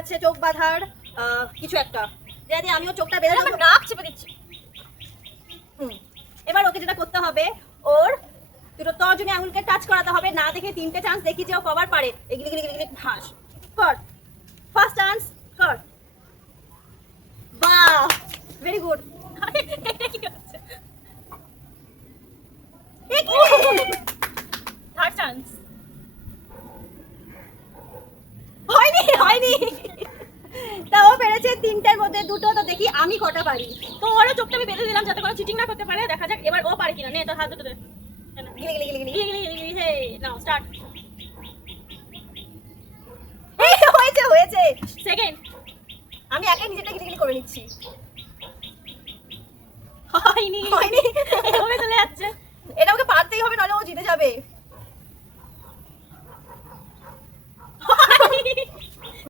আছে চোখ বাঁধার কিছু একটা, যেটা দিয়ে আমিও চোখটা বেঁধে আমার নাক চেপে দিচ্ছি। এবার ওকে যেটা করতে হবে, ওর দুটো তর্জনী আঙুলকে টাচ করাতে হবে, না দেখে 3টে চান্স দেখি যে ও কবার পারে। এগিয়ে গিয়ে গিয়ে ভাস কর, ফার্স্ট চান্স কর, বাহ ভেরি গুড। থার্ড চান্স হয়নি হয়নি, তাও পেরেছে 3টের মধ্যে 2টো। তো দেখি আমি কটা পারি। তো ওরও চোখটা আমি বেঁধে দিলাম যাতে করে চিটিং না করতে পারে। দেখা যাক এবার ও পারে কিনা। নে তোর হাত দুটো দে। গিলি গিলি গিলি গিলি। গিলি গিলি গিলি হে নাও স্টার্ট। এই হয়েছে হয়েছে। সেকেন্ড আমি একাই নিজেটা গিলি গিলি করে নিচ্ছি। হয়নি হয়নি, এভাবে চলে যাচ্ছে। এটা ওকে পারতেই হবে, নাহলে ও জিতে যাবে।